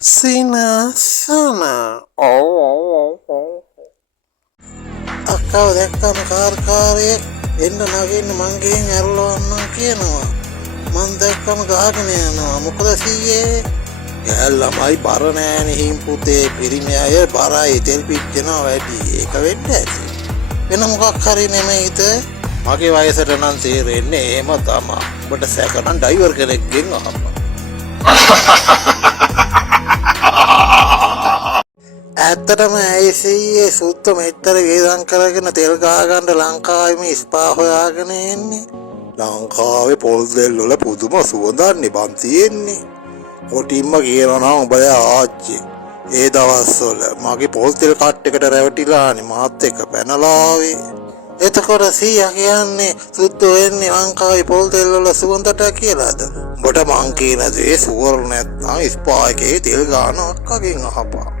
Sinasana. අක්කව දැක්කම කාර්කාරයෙක් එන්න නගින්න මං ගිහින් ඇරලවන්නම් කියනවා. මං දැක්කම ගහගෙන යනවා. මොකද සීයේ? ගැල්ලමයි බර නෑනේ හිම් පුතේ පිරිමි අය බරයි තෙල් පිච්චෙනවා වැඩි. ඒක වෙන්න ඇති. වෙන මොකක් හරි නෙමෙයිද? මගේ වයසට නම් තේරෙන්නේ එහෙම තමයි. ඔබට සැකනම් ඩ්‍රයිවර් කෙනෙක්ගෙන් අහපන්. ඇත්තටම ඇයිසීයේ සුත්ත මෙච්චර වේදම් කරගෙන තෙල් ගහ ගන්න ලංකාවේම ස්පා හොයාගෙන එන්නේ. ලංකාවේ පොල් තෙල් වල පුදුම සුවඳන්නේ බන් තියෙන්නේ. කොටින්ම කියනවා නම් ඔබලා ආච්චි. ඒ දවස්වල මගේ පොල් තෙල් කට් එකට රැවටිලානේ මාත් එක්ක පැනලා ආවේ. එතකොට සීයා කියන්නේ සුත්ත වෙන්නේ ලංකාවේ පොල් තෙල් වල සුවඳට කියලාද? ඔබට මං කියන දේ සුවර් නැත්නම් ස්පා එකේ තෙල් ගන්න අක්කගෙන් අහපන්.